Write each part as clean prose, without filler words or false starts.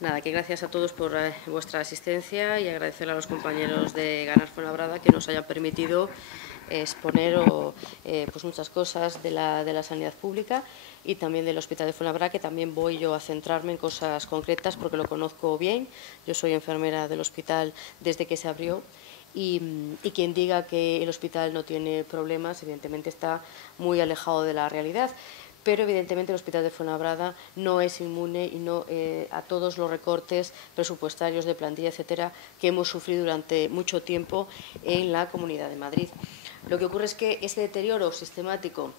Nada, que gracias a todos por vuestra asistencia y agradecer a los compañeros de Ganar Fuenlabrada que nos hayan permitido exponer pues muchas cosas de la sanidad pública y también del Hospital de Fuenlabrada, que también voy yo a centrarme en cosas concretas porque lo conozco bien. Yo soy enfermera del hospital desde que se abrió y quien diga que el hospital no tiene problemas, evidentemente está muy alejado de la realidad. Pero evidentemente el Hospital de Fuenlabrada no es inmune y no a todos los recortes presupuestarios de plantilla, etcétera, que hemos sufrido durante mucho tiempo en la Comunidad de Madrid. Lo que ocurre es que ese deterioro sistemático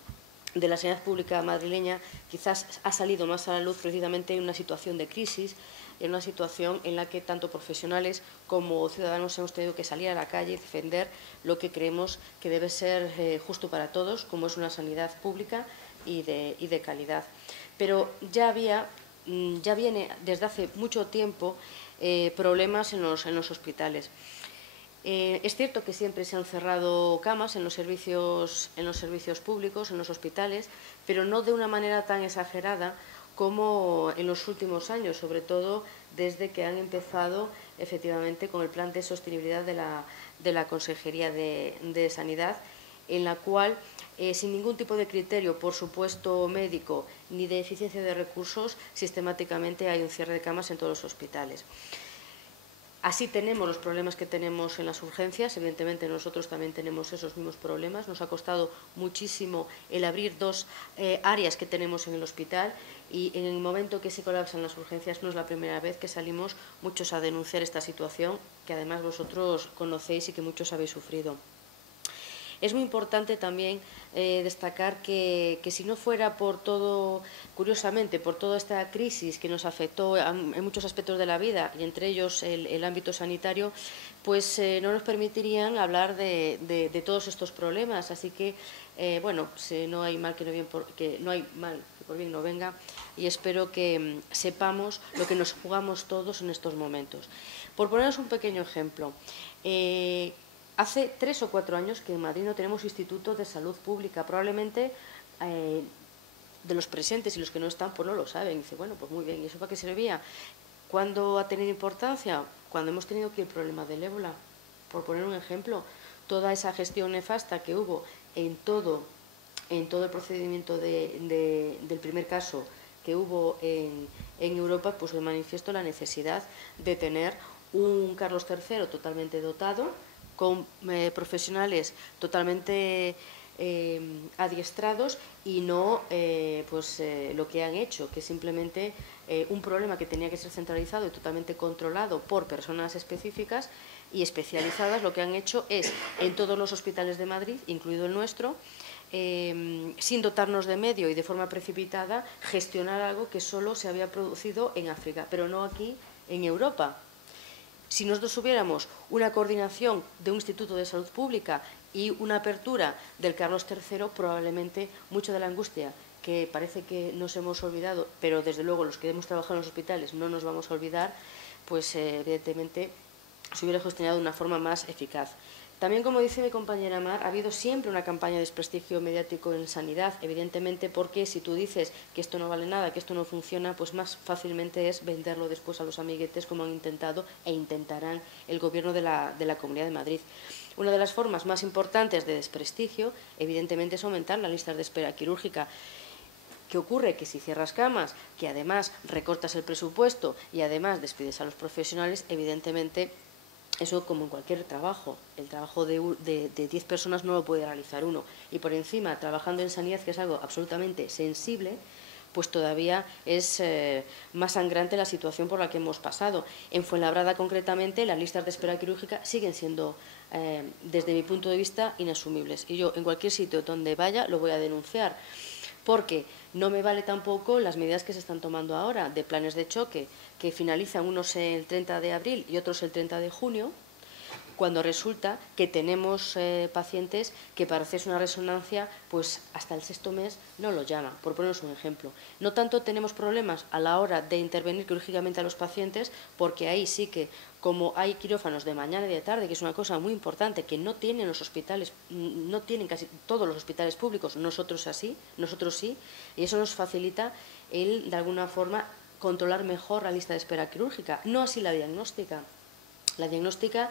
de la sanidad pública madrileña quizás ha salido más a la luz precisamente en una situación de crisis, en una situación en la que tanto profesionales como ciudadanos hemos tenido que salir a la calle y defender lo que creemos que debe ser justo para todos, como es una sanidad pública y de calidad. Pero ya viene desde hace mucho tiempo problemas en los hospitales. Es cierto que siempre se han cerrado camas en los servicios públicos, en los hospitales, pero no de una manera tan exagerada como en los últimos años, sobre todo desde que han empezado efectivamente con el plan de sostenibilidad de la Consejería de Sanidad, en la cual, sin ningún tipo de criterio, por supuesto médico, ni de eficiencia de recursos, sistemáticamente hay un cierre de camas en todos los hospitales. Así tenemos los problemas que tenemos en las urgencias, evidentemente nosotros también tenemos esos mismos problemas. Nos ha costado muchísimo el abrir dos áreas que tenemos en el hospital y en el momento que se colapsan las urgencias no es la primera vez que salimos muchos a denunciar esta situación que además vosotros conocéis y que muchos habéis sufrido. Es muy importante también destacar que si no fuera por todo, curiosamente, por toda esta crisis que nos afectó en muchos aspectos de la vida, y entre ellos el ámbito sanitario, pues no nos permitirían hablar de todos estos problemas. Así que, bueno, no hay mal que por bien no venga, y espero que sepamos lo que nos jugamos todos en estos momentos. Por poneros un pequeño ejemplo, hace 3 o 4 años que en Madrid no tenemos institutos de salud pública. Probablemente de los presentes y los que no están pues no lo saben. Y dice, bueno, pues muy bien, ¿y eso para qué servía? ¿Cuándo ha tenido importancia? Cuando hemos tenido aquí el problema del ébola. Por poner un ejemplo, toda esa gestión nefasta que hubo en todo el procedimiento del primer caso que hubo en Europa, pues de manifiesto la necesidad de tener un Carlos III totalmente dotado, con profesionales totalmente adiestrados y no lo que han hecho, que simplemente un problema que tenía que ser centralizado y totalmente controlado por personas específicas y especializadas, lo que han hecho es, en todos los hospitales de Madrid, incluido el nuestro, sin dotarnos de medio y de forma precipitada, gestionar algo que solo se había producido en África, pero no aquí en Europa. Si nosotros hubiéramos una coordinación de un Instituto de Salud Pública y una apertura del Carlos III, probablemente mucha de la angustia que parece que nos hemos olvidado, pero desde luego los que hemos trabajado en los hospitales no nos vamos a olvidar, pues evidentemente se hubiera gestionado de una forma más eficaz. También, como dice mi compañera Mar, ha habido siempre una campaña de desprestigio mediático en sanidad, evidentemente porque si tú dices que esto no vale nada, que esto no funciona, pues más fácilmente es venderlo después a los amiguetes, como han intentado e intentarán el Gobierno de la Comunidad de Madrid. Una de las formas más importantes de desprestigio, evidentemente, es aumentar las listas de espera quirúrgica. ¿Qué ocurre? Que si cierras camas, que además recortas el presupuesto y además despides a los profesionales, evidentemente eso, como en cualquier trabajo, el trabajo de 10 personas no lo puede realizar uno. Y por encima, trabajando en sanidad, que es algo absolutamente sensible, pues todavía es más sangrante la situación por la que hemos pasado. En Fuenlabrada, concretamente, las listas de espera quirúrgica siguen siendo, desde mi punto de vista, inasumibles. Y yo, en cualquier sitio donde vaya, lo voy a denunciar. Porque no me vale tampoco las medidas que se están tomando ahora de planes de choque, que finalizan unos el 30 de abril y otros el 30 de junio, cuando resulta que tenemos pacientes que para hacerse una resonancia, pues hasta el 6.º mes no lo llaman, por poneros un ejemplo. No tanto tenemos problemas a la hora de intervenir quirúrgicamente a los pacientes, porque ahí sí que, como hay quirófanos de mañana y de tarde, que es una cosa muy importante, que no tienen los hospitales, no tienen casi todos los hospitales públicos, nosotros sí, y eso nos facilita el, de alguna forma, controlar mejor la lista de espera quirúrgica, no así la diagnóstica. La diagnóstica,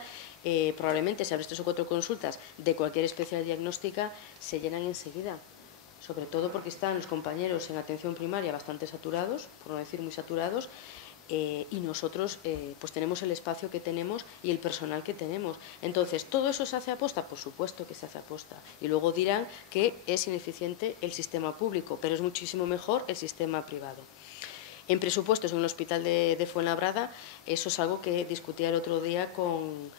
probablemente si abres 3 o 4 consultas de cualquier especialidad diagnóstica, se llenan enseguida, sobre todo porque están los compañeros en atención primaria bastante saturados, por no decir muy saturados, y nosotros pues tenemos el espacio que tenemos y el personal que tenemos. Entonces, ¿todo eso se hace aposta? Por supuesto que se hace aposta. Y luego dirán que es ineficiente el sistema público, pero es muchísimo mejor el sistema privado. En presupuestos en el hospital de Fuenlabrada, eso es algo que discutía el otro día con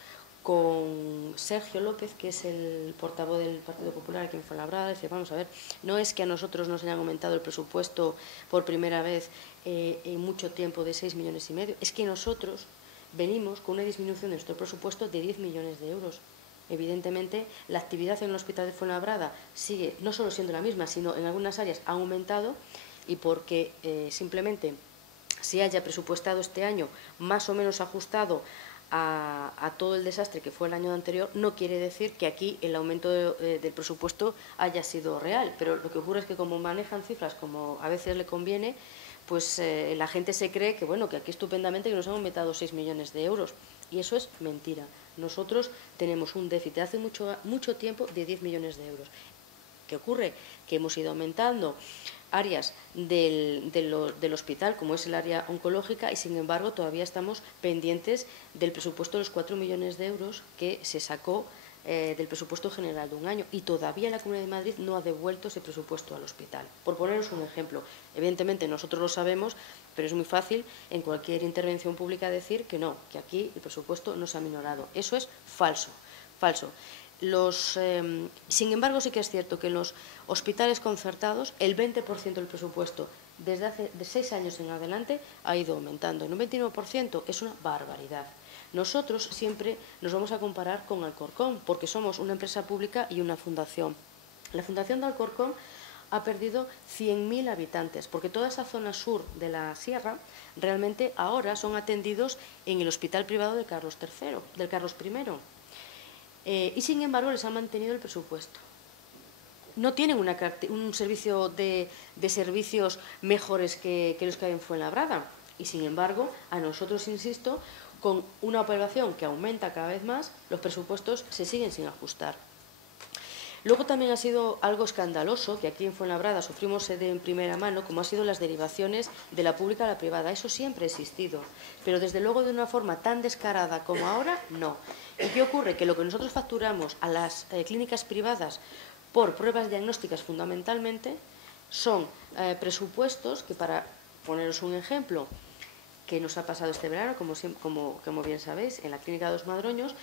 Sergio López, que es el portavoz del Partido Popular aquí en Fuenlabrada. Dice, vamos a ver, no es que a nosotros nos hayan aumentado el presupuesto por primera vez en mucho tiempo de 6,5 millones, es que nosotros venimos con una disminución de nuestro presupuesto de 10 millones de euros. Evidentemente, la actividad en el hospital de Fuenlabrada sigue no solo siendo la misma, sino en algunas áreas ha aumentado, y porque simplemente se haya presupuestado este año más o menos ajustado a todo el desastre que fue el año anterior, no quiere decir que aquí el aumento del presupuesto haya sido real. Pero lo que ocurre es que como manejan cifras como a veces le conviene, pues la gente se cree que, bueno, que aquí estupendamente que nos han aumentado 6 millones de euros. Y eso es mentira. Nosotros tenemos un déficit de hace mucho tiempo de 10 millones de euros. ¿Qué ocurre? Que hemos ido aumentando áreas del hospital, como es el área oncológica, y sin embargo todavía estamos pendientes del presupuesto de los 4 millones de euros que se sacó del presupuesto general de un año, y todavía la Comunidad de Madrid no ha devuelto ese presupuesto al hospital. Por poneros un ejemplo, evidentemente nosotros lo sabemos, pero es muy fácil en cualquier intervención pública decir que no, que aquí el presupuesto no se ha minorado. Eso es falso, falso. Sin embargo, sí que es cierto que en los hospitales concertados el 20% del presupuesto desde hace 6 años en adelante ha ido aumentando. En un 29% es una barbaridad. Nosotros siempre nos vamos a comparar con Alcorcón, porque somos una empresa pública y una fundación. La Fundación de Alcorcón ha perdido 100.000 habitantes, porque toda esa zona sur de la sierra realmente ahora son atendidos en el hospital privado del Carlos III, del Carlos I. Y sin embargo les han mantenido el presupuesto. No tienen un servicio de servicios mejores que los que hay en Fuenlabrada. Y sin embargo, a nosotros, insisto, con una población que aumenta cada vez más, los presupuestos se siguen sin ajustar. Luego también ha sido algo escandaloso que aquí en Fuenlabrada sufrimos en primera mano, como han sido las derivaciones de la pública a la privada. Eso siempre ha existido, pero desde luego de una forma tan descarada como ahora, no. ¿Y qué ocurre? Que lo que nosotros facturamos a las clínicas privadas por pruebas diagnósticas fundamentalmente son presupuestos que, para poneros un ejemplo, que nos ha pasado este verano, como bien sabéis, en la clínica de Los Madroños,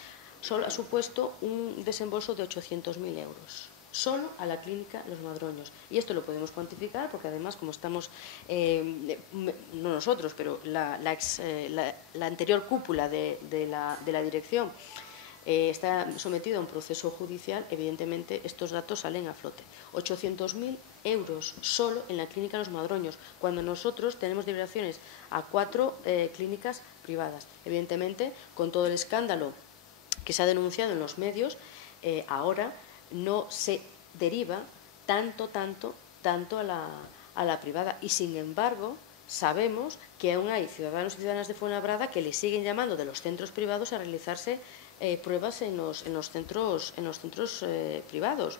solo ha supuesto un desembolso de 800.000 euros, solo a la clínica Los Madroños. Y esto lo podemos cuantificar porque además, como estamos, no nosotros, pero la anterior cúpula de la dirección está sometido a un proceso judicial, evidentemente estos datos salen a flote. 800.000 euros solo en la clínica Los Madroños, cuando nosotros tenemos derivaciones a 4 clínicas privadas. Evidentemente, con todo el escándalo que se ha denunciado en los medios, ahora no se deriva tanto a la privada. Y sin embargo, sabemos que aún hay ciudadanos y ciudadanas de Fuenlabrada que le siguen llamando de los centros privados a realizarse pruebas en los centros privados.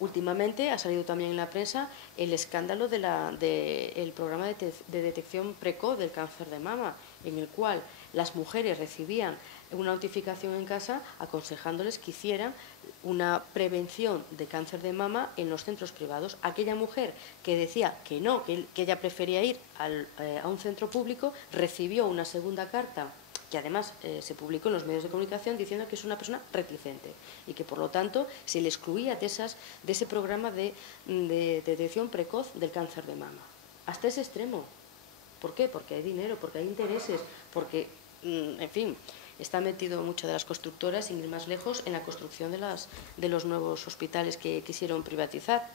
Últimamente ha salido también en la prensa el escándalo del programa de detección precoz del cáncer de mama, en el cual las mujeres recibían una notificación en casa aconsejándoles que hicieran una prevención de cáncer de mama en los centros privados. Aquella mujer que decía que no, que ella prefería ir a un centro público, recibió una segunda carta que además se publicó en los medios de comunicación diciendo que es una persona reticente y que por lo tanto se le excluía de ese programa de detección precoz del cáncer de mama. Hasta ese extremo. ¿Por qué? Porque hay dinero, porque hay intereses, porque, en fin, está metido muchas de las constructoras, sin ir más lejos, en la construcción de los nuevos hospitales que quisieron privatizar.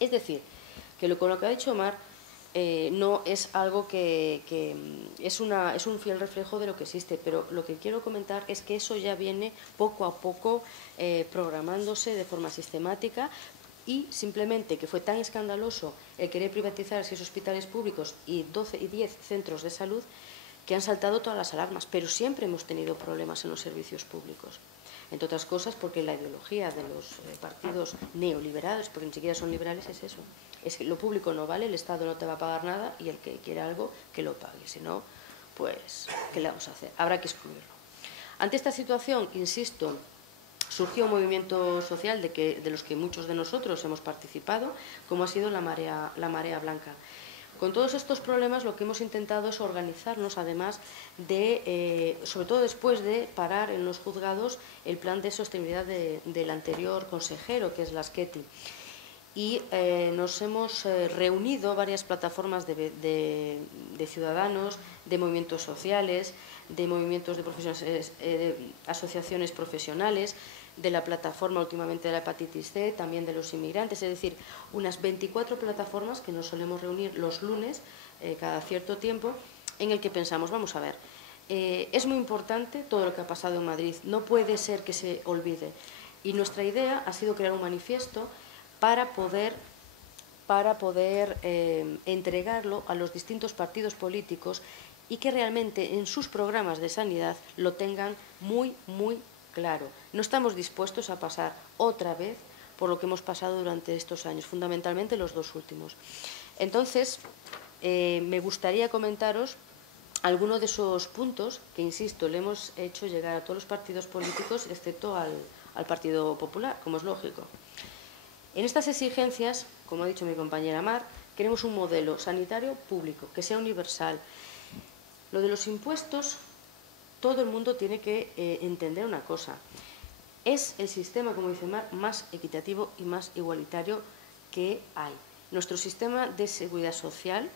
Es decir, que con lo que ha dicho Omar, no es algo que es un fiel reflejo de lo que existe, pero lo que quiero comentar es que eso ya viene poco a poco programándose de forma sistemática, y simplemente que fue tan escandaloso el querer privatizar 6 hospitales públicos y 10 centros de salud que han saltado todas las alarmas, pero siempre hemos tenido problemas en los servicios públicos. Entre otras cosas porque la ideología de los partidos neoliberales, porque ni siquiera son liberales, es eso. Es que lo público no vale, el Estado no te va a pagar nada y el que quiera algo, que lo pague. Si no, pues, ¿qué le vamos a hacer? Habrá que excluirlo. Ante esta situación, insisto, surgió un movimiento social de los que muchos de nosotros hemos participado, como ha sido la Marea Blanca. Con todos estos problemas lo que hemos intentado es organizarnos, además de, sobre todo después de parar en los juzgados el plan de sostenibilidad del anterior consejero, que es Laschetti. Y nos hemos reunido varias plataformas de ciudadanos, de movimientos sociales, de movimientos de profesionales, asociaciones profesionales, de la plataforma últimamente de la hepatitis C, también de los inmigrantes, es decir, unas 24 plataformas que nos solemos reunir los lunes cada cierto tiempo, en el que pensamos, vamos a ver, es muy importante todo lo que ha pasado en Madrid, no puede ser que se olvide. Y nuestra idea ha sido crear un manifiesto para poder entregarlo a los distintos partidos políticos y que realmente en sus programas de sanidad lo tengan muy, muy claro. No estamos dispuestos a pasar otra vez por lo que hemos pasado durante estos años, fundamentalmente los 2 últimos. Entonces, me gustaría comentaros algunos de esos puntos que, insisto, le hemos hecho llegar a todos los partidos políticos, excepto al Partido Popular, como es lógico. En estas exigencias, como ha dicho mi compañera Mar, queremos un modelo sanitario público, que sea universal. Lo de los impuestos, todo el mundo tiene que entender una cosa. Es el sistema, como dice Mar, más equitativo y más igualitario que hay. Nuestro sistema de seguridad social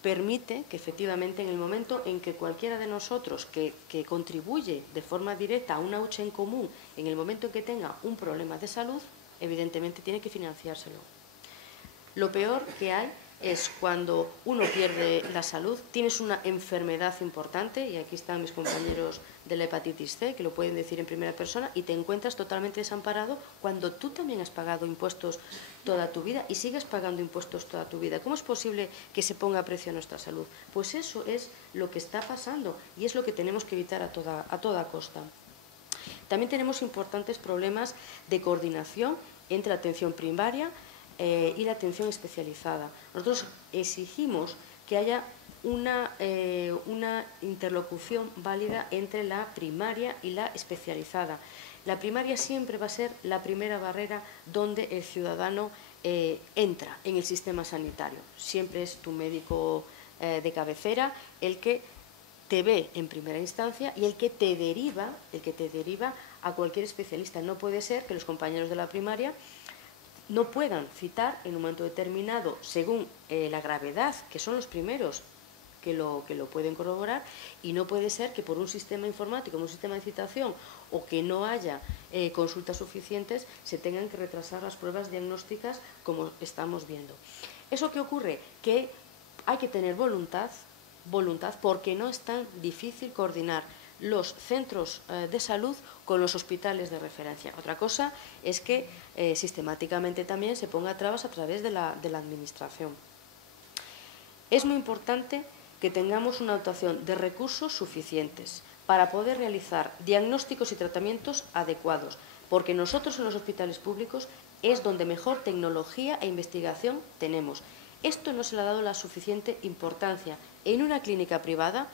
permite que, efectivamente, en el momento en que cualquiera de nosotros que contribuye de forma directa a una hucha en común, en el momento en que tenga un problema de salud, evidentemente tiene que financiárselo. Lo peor que hay es cuando uno pierde la salud, tienes una enfermedad importante, y aquí están mis compañeros de la hepatitis C, que lo pueden decir en primera persona, y te encuentras totalmente desamparado cuando tú también has pagado impuestos toda tu vida y sigues pagando impuestos toda tu vida. ¿Cómo es posible que se ponga a precio a nuestra salud? Pues eso es lo que está pasando y es lo que tenemos que evitar a toda costa. También tenemos importantes problemas de coordinación entre la atención primaria y la atención especializada. Nosotros exigimos que haya una interlocución válida entre la primaria y la especializada. La primaria siempre va a ser la primera barrera donde el ciudadano entra en el sistema sanitario. Siempre es tu médico de cabecera el que te ve en primera instancia y el que te deriva a cualquier especialista. No puede ser que los compañeros de la primaria no puedan citar en un momento determinado, según la gravedad, que son los primeros que lo pueden corroborar, y no puede ser que por un sistema informático, un sistema de citación, o que no haya consultas suficientes, se tengan que retrasar las pruebas diagnósticas como estamos viendo. ¿Eso qué ocurre? Que hay que tener voluntad, porque no es tan difícil coordinar los centros de salud con los hospitales de referencia. Otra cosa es que sistemáticamente también se ponga trabas a través de la administración. Es muy importante que tengamos una dotación de recursos suficientes para poder realizar diagnósticos y tratamientos adecuados, porque nosotros en los hospitales públicos es donde mejor tecnología e investigación tenemos. Esto no se le ha dado la suficiente importancia. En una clínica privada,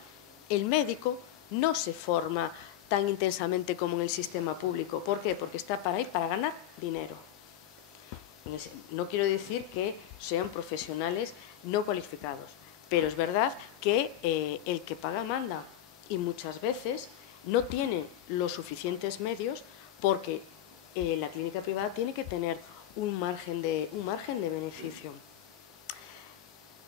el médico no se forma tan intensamente como en el sistema público. ¿Por qué? Porque está para ahí para ganar dinero. No quiero decir que sean profesionales no cualificados, pero es verdad que el que paga manda y muchas veces no tiene los suficientes medios porque la clínica privada tiene que tener un margen de beneficio.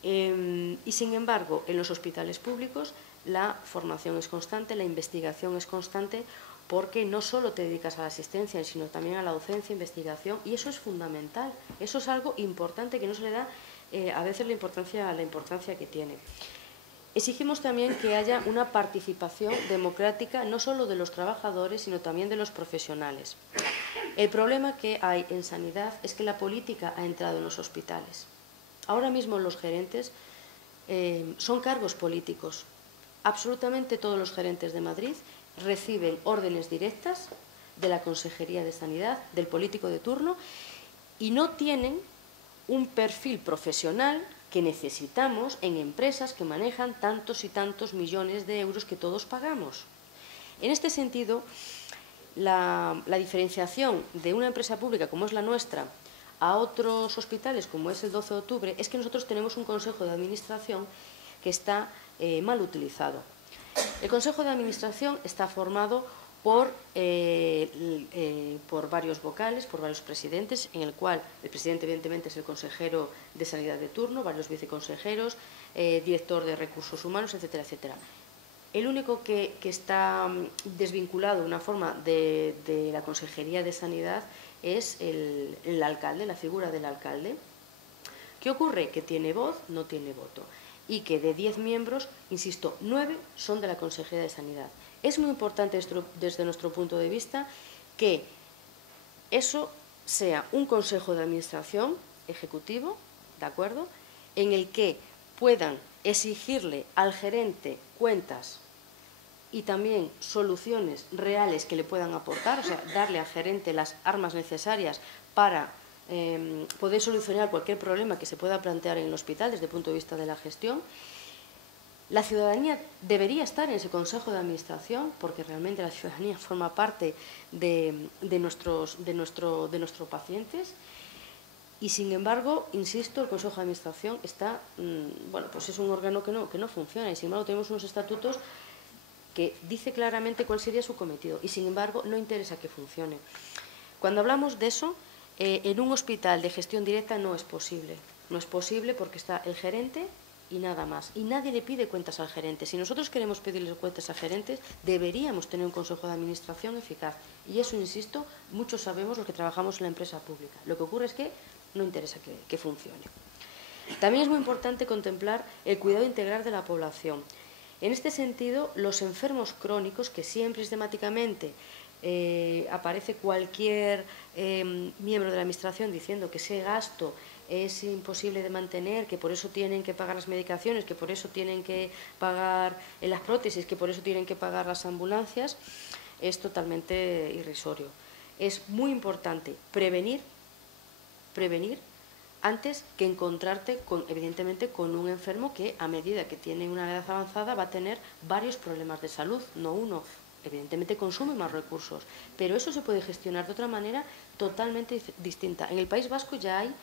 Y sin embargo, en los hospitales públicos la formación es constante, la investigación es constante, porque no solo te dedicas a la asistencia, sino también a la docencia, investigación, y eso es fundamental, eso es algo importante que no se le da a veces la importancia que tiene. Exigimos también que haya una participación democrática no solo de los trabajadores, sino también de los profesionales. El problema que hay en sanidad es que la política ha entrado en los hospitales. Ahora mismo los gerentes son cargos políticos. Absolutamente todos los gerentes de Madrid reciben órdenes directas de la Consejería de Sanidad, del político de turno, y no tienen un perfil profesional que necesitamos en empresas que manejan tantos y tantos millones de euros que todos pagamos. En este sentido, la diferenciación de una empresa pública como es la nuestra a otros hospitales como es el 12 de octubre es que nosotros tenemos un consejo de administración que está mal utilizado. El consejo de administración está formado por varios vocales, por varios presidentes, en el cual el presidente evidentemente es el consejero de Sanidad de turno, varios viceconsejeros, director de recursos humanos, etcétera, etcétera. El único que está desvinculado de una forma de la Consejería de Sanidad es el alcalde, la figura del alcalde. ¿Qué ocurre? Que tiene voz, no tiene voto. Y que de 10 miembros, insisto, 9 son de la Consejería de Sanidad. Es muy importante desde nuestro punto de vista que eso sea un consejo de administración ejecutivo, ¿de acuerdo?, en el que puedan exigirle al gerente cuentas y también soluciones reales que le puedan aportar, o sea, darle al gerente las armas necesarias para poder solucionar cualquier problema que se pueda plantear en el hospital desde el punto de vista de la gestión. La ciudadanía debería estar en ese consejo de administración porque realmente la ciudadanía forma parte de nuestros pacientes y, sin embargo, insisto, el consejo de administración está, bueno, pues es un órgano que no funciona y, sin embargo, tenemos unos estatutos que dice claramente cuál sería su cometido y, sin embargo, no interesa que funcione. Cuando hablamos de eso, en un hospital de gestión directa no es posible. No es posible porque está el gerente y nada más. Y nadie le pide cuentas al gerente. Si nosotros queremos pedirle cuentas al gerente, deberíamos tener un consejo de administración eficaz. Y eso, insisto, muchos sabemos los que trabajamos en la empresa pública. Lo que ocurre es que no interesa que funcione. También es muy importante contemplar el cuidado integral de la población. En este sentido, los enfermos crónicos, que siempre sistemáticamente aparece cualquier miembro de la administración diciendo que ese gasto es imposible de mantener, que por eso tienen que pagar las medicaciones, que por eso tienen que pagar las prótesis, que por eso tienen que pagar las ambulancias, es totalmente irrisorio. Es muy importante prevenir antes que encontrarte, evidentemente, con un enfermo que, a medida que tiene una edad avanzada, va a tener varios problemas de salud, no uno. Evidentemente consume más recursos, pero eso se puede gestionar de otra manera totalmente distinta. En el País Vasco ya hay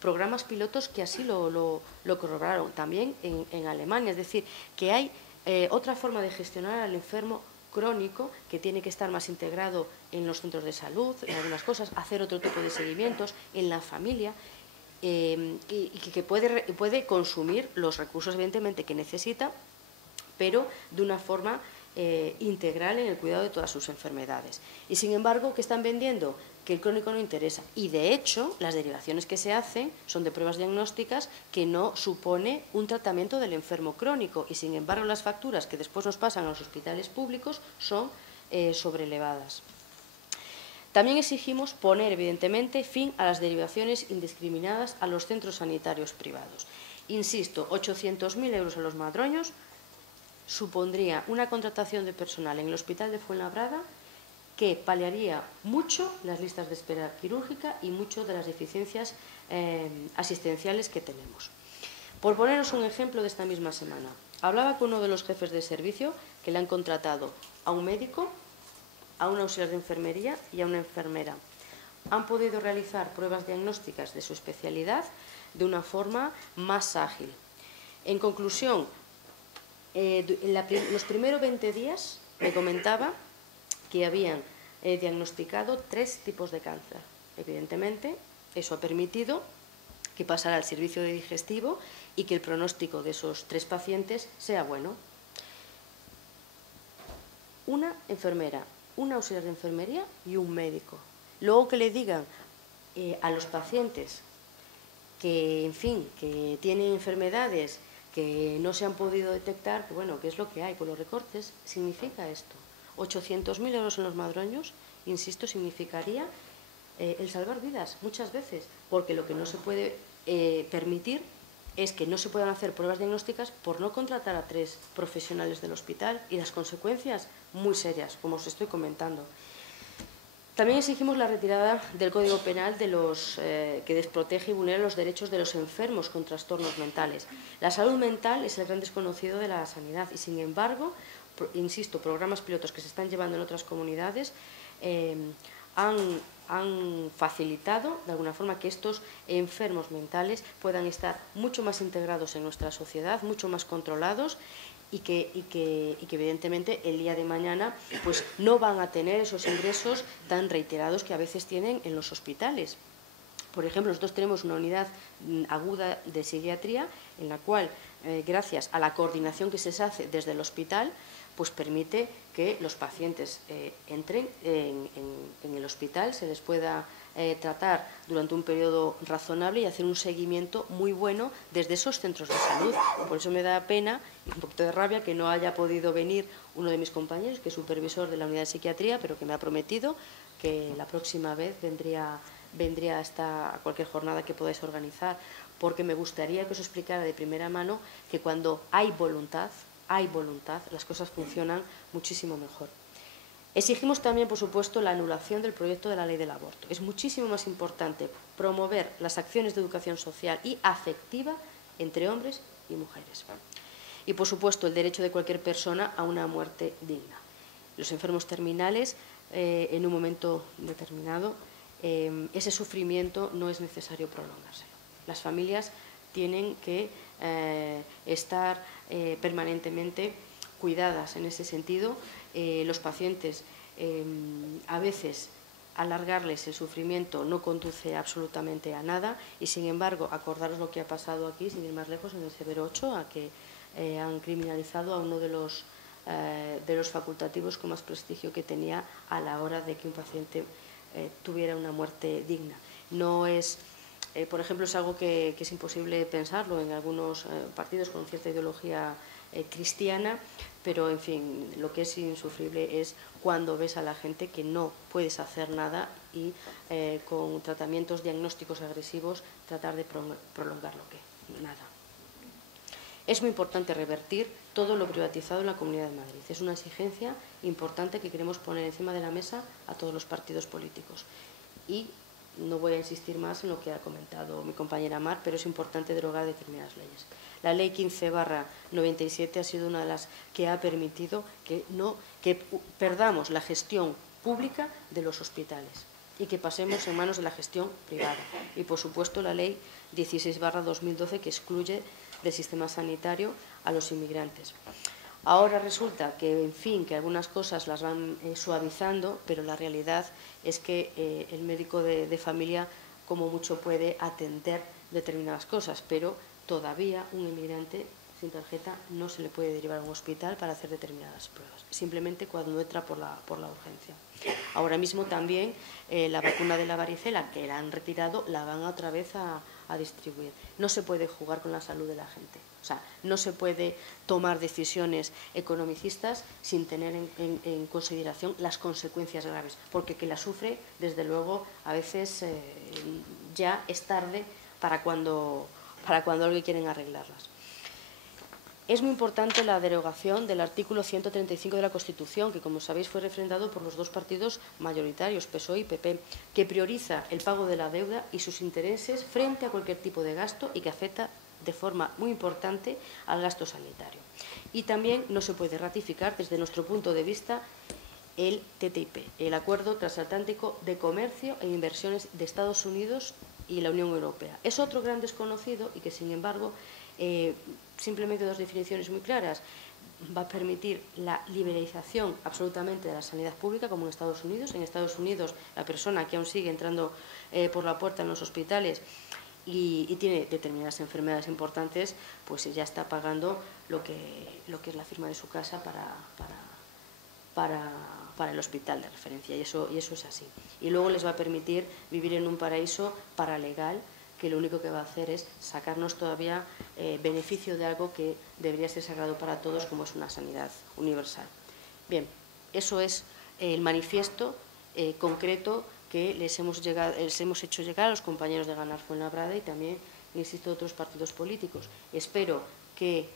programas pilotos que así lo corroboraron, también en Alemania, es decir, que hay otra forma de gestionar al enfermo crónico que tiene que estar más integrado en los centros de salud, en algunas cosas, hacer otro tipo de seguimientos en la familia y que puede consumir los recursos, evidentemente, que necesita, pero de una forma integral en el cuidado de todas sus enfermedades. Y, sin embargo, ¿qué están vendiendo? Que el crónico no interesa. Y, de hecho, las derivaciones que se hacen son de pruebas diagnósticas que no supone un tratamiento del enfermo crónico. Y, sin embargo, las facturas que después nos pasan a los hospitales públicos son sobreelevadas. También exigimos poner, evidentemente, fin a las derivaciones indiscriminadas a los centros sanitarios privados. Insisto, 800.000 euros a los madroños supondría una contratación de personal en el Hospital de Fuenlabrada que paliaría mucho las listas de espera quirúrgica y mucho de las deficiencias asistenciales que tenemos. Por poneros un ejemplo de esta misma semana, hablaba con uno de los jefes de servicio que le han contratado a un médico, a un auxiliar de enfermería y a una enfermera. Han podido realizar pruebas diagnósticas de su especialidad de una forma más ágil. En conclusión, los primeros 20 días me comentaba que habían diagnosticado 3 tipos de cáncer. Evidentemente, eso ha permitido que pasara al servicio de digestivo y que el pronóstico de esos 3 pacientes sea bueno. Una enfermera, un auxiliar de enfermería y un médico. Luego que le digan a los pacientes que, en fin, que tienen enfermedades que no se han podido detectar, que bueno, ¿qué es lo que hay? Con los recortes significa esto. 800.000 euros en los madroños, insisto, significaría el salvar vidas muchas veces, porque lo que no se puede permitir es que no se puedan hacer pruebas diagnósticas por no contratar a 3 profesionales del hospital y las consecuencias muy serias, como os estoy comentando. También exigimos la retirada del Código Penal de los que desprotege y vulnera los derechos de los enfermos con trastornos mentales. La salud mental es el gran desconocido de la sanidad y, sin embargo, insisto, programas pilotos que se están llevando en otras comunidades han facilitado, de alguna forma, que estos enfermos mentales puedan estar mucho más integrados en nuestra sociedad, mucho más controlados y que evidentemente el día de mañana pues no van a tener esos ingresos tan reiterados que a veces tienen en los hospitales. Por ejemplo, nosotros tenemos una unidad aguda de psiquiatría en la cual, gracias a la coordinación que se hace desde el hospital, pues permite que los pacientes entren en el hospital, se les pueda tratar durante un periodo razonable y hacer un seguimiento muy bueno desde esos centros de salud. Por eso me da pena y un poquito de rabia que no haya podido venir uno de mis compañeros, que es supervisor de la unidad de psiquiatría, pero que me ha prometido que la próxima vez vendría a cualquier jornada que podáis organizar, porque me gustaría que os explicara de primera mano que cuando hay voluntad, las cosas funcionan muchísimo mejor. Exigimos también, por supuesto, la anulación del proyecto de la ley del aborto. Es muchísimo más importante promover las acciones de educación social y afectiva entre hombres y mujeres. Y, por supuesto, el derecho de cualquier persona a una muerte digna. Los enfermos terminales, en un momento determinado, ese sufrimiento no es necesario prolongárselo. Las familias tienen que estar permanentemente cuidadas en ese sentido. Los pacientes, a veces, alargarles el sufrimiento no conduce absolutamente a nada y, sin embargo, acordaros lo que ha pasado aquí, sin ir más lejos, en el Severo 8, a que han criminalizado a uno de los facultativos con más prestigio que tenía a la hora de que un paciente tuviera una muerte digna. No es, por ejemplo, es algo que es imposible pensarlo en algunos partidos con cierta ideología cristiana, pero, en fin, lo que es insufrible es cuando ves a la gente que no puedes hacer nada y con tratamientos diagnósticos agresivos tratar de prolongar lo que nada. Es muy importante revertir todo lo privatizado en la Comunidad de Madrid. Es una exigencia importante que queremos poner encima de la mesa a todos los partidos políticos. Y no voy a insistir más en lo que ha comentado mi compañera Mar, pero es importante derogar determinadas leyes. La Ley 15/97 ha sido una de las que ha permitido que perdamos la gestión pública de los hospitales y que pasemos en manos de la gestión privada. Y, por supuesto, la Ley 16/2012 que excluye del sistema sanitario a los inmigrantes. Ahora resulta que, en fin, que algunas cosas las van suavizando, pero la realidad es que el médico de familia como mucho puede atender determinadas cosas, pero todavía un inmigrante sin tarjeta no se le puede derivar a un hospital para hacer determinadas pruebas, simplemente cuando entra por la urgencia. Ahora mismo también la vacuna de la varicela, que la han retirado, la van otra vez a distribuir. No se puede jugar con la salud de la gente. O sea, no se puede tomar decisiones economicistas sin tener en consideración las consecuencias graves, porque que la sufre, desde luego, a veces ya es tarde para cuando alguien quieren arreglarlas. Es muy importante la derogación del artículo 135 de la Constitución, que, como sabéis, fue refrendado por los dos partidos mayoritarios, PSOE y PP, que prioriza el pago de la deuda y sus intereses frente a cualquier tipo de gasto y que afecta de forma muy importante al gasto sanitario. Y también no se puede ratificar, desde nuestro punto de vista, el TTIP, el Acuerdo Transatlántico de Comercio e Inversiones de Estados Unidos y la Unión Europea. Es otro gran desconocido y que, sin embargo, simplemente dos definiciones muy claras. Va a permitir la liberalización absolutamente de la sanidad pública, como en Estados Unidos. En Estados Unidos, la persona que aún sigue entrando por la puerta en los hospitales y tiene determinadas enfermedades importantes, pues ya está pagando lo que es la firma de su casa para el hospital de referencia, y eso es así. Y luego les va a permitir vivir en un paraíso paralegal que lo único que va a hacer es sacarnos todavía beneficio de algo que debería ser sagrado para todos, como es una sanidad universal. Bien, eso es el manifiesto concreto que les hemos hecho llegar a los compañeros de Ganar Fuenlabrada y también, insisto, de otros partidos políticos. Espero que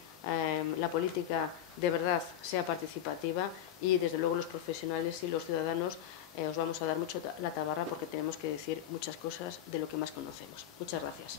la política de verdad sea participativa y, desde luego, los profesionales y los ciudadanos os vamos a dar mucho la tabarra porque tenemos que decir muchas cosas de lo que más conocemos. Muchas gracias.